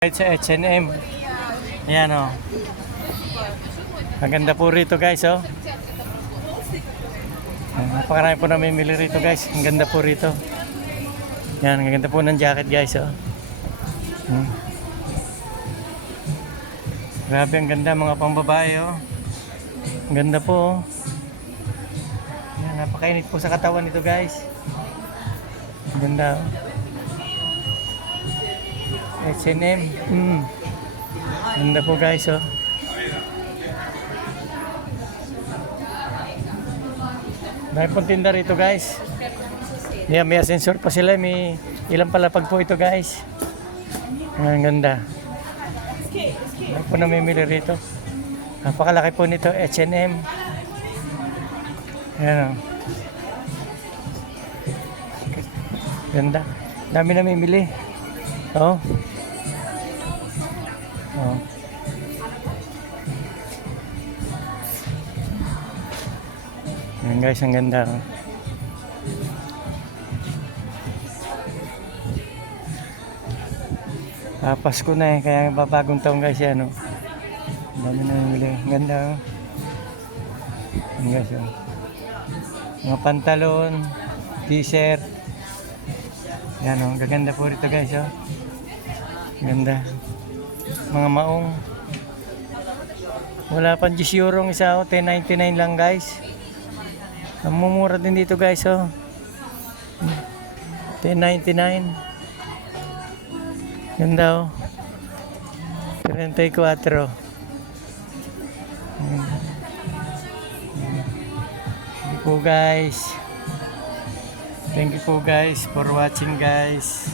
Kahit sa H&M. Ayan o. Oh. Ang ganda po rito guys oh. Napakarami po namimili rito guys. Ang ganda po rito. Yan, ang ganda po ng jacket guys oh. Grabe ang ganda mga pambabae oh. Ang ganda po oh. Yan, napakainit po sa katawan nito guys. Ang ganda oh. H&M. Ganda po guys oh. Dahil pong tinda rito guys. Yeah, may sensor pa sila. May ilang palapag po ito guys. Ang ganda. Dahil po namimili rito. Napakalaki po nito. H&M. Ayan oh. Ganda. Dami namimili. Oh. Oh. Ayan guys, ang ganda. Pasko na eh, kaya babagong taon guys yan. Oh. Ang dami na nabili. Ang ganda. Oh. Ayan guys. Oh. Mga pantalon, t-shirt. Yan oh, gaganda po rito guys. Oh. Ganda. Mga maong. Wala pang 10 euro ang isa oh. 10.99 lang guys. Ang mumura din dito guys oh. 10.99. Ganda oh. 34. Thank you po guys. Thank you po guys for watching guys.